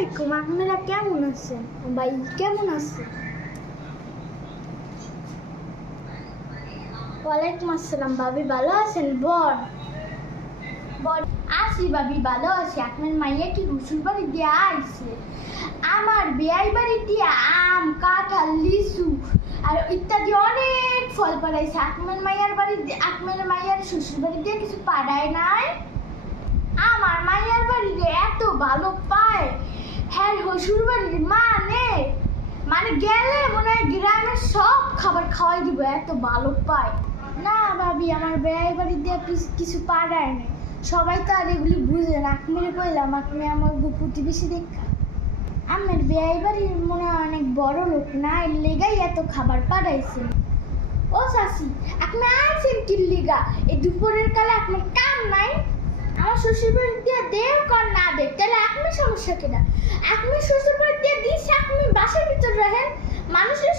আলাইকুম, আপনারা কেমন আছেন? ভাই কেমন আছেন? ওয়ালাইকুম আসসালাম। ভাবি ভালো আছেন? বল আছি ভাবি, ভালো আছি। আপনার মাইয়া কি রসুল বাড়ি দিয়ে আইছে? আমার বিয়াই বাড়ি দিয়ে আম, কাঁঠাল, লিচু আর ইত্যাদি অনেক ফল পাড়াইছে। আপনার মাইয়ার বাড়ি আপনার মাইয়ার শ্বশুর বাড়ি দিয়ে কিছু পাড়ায় নাই? আমার মাইয়ার বাড়িতে এত ভালো পায়, হ্যাঁ শ্বশুর বাড়ির মানে গেলে মনে হয় গ্রামের সব খাবার খাওয়াই দিব, এত ভালো পায়। না ভাবি, আমার বেড়াই বাড়ি দিয়ে কিছু পাড়ায় নেই। সবাই তো আর এগুলি বুঝে না। আপনি কইলাম আপনি আমার প্রতিবেশী দেখা। আমার বেড়াই বাড়ির মনে হয় অনেক বড় লোক না, এর লেগাই এত খাবার পাঠাইছে। ও চাচি, আপনি আছেন কি লিগা? এই দুপুরের কালে আপনার কাম নাই? আমার শ্বশুর বাড়ি দিয়ে দেব কর না দেব, তাহলে আপনার সমস্যা কিনা? আপনি শ্বশুর বাড়ি দিয়ে দিস, আপনি বাসার ভিতর রাখেন, মানুষের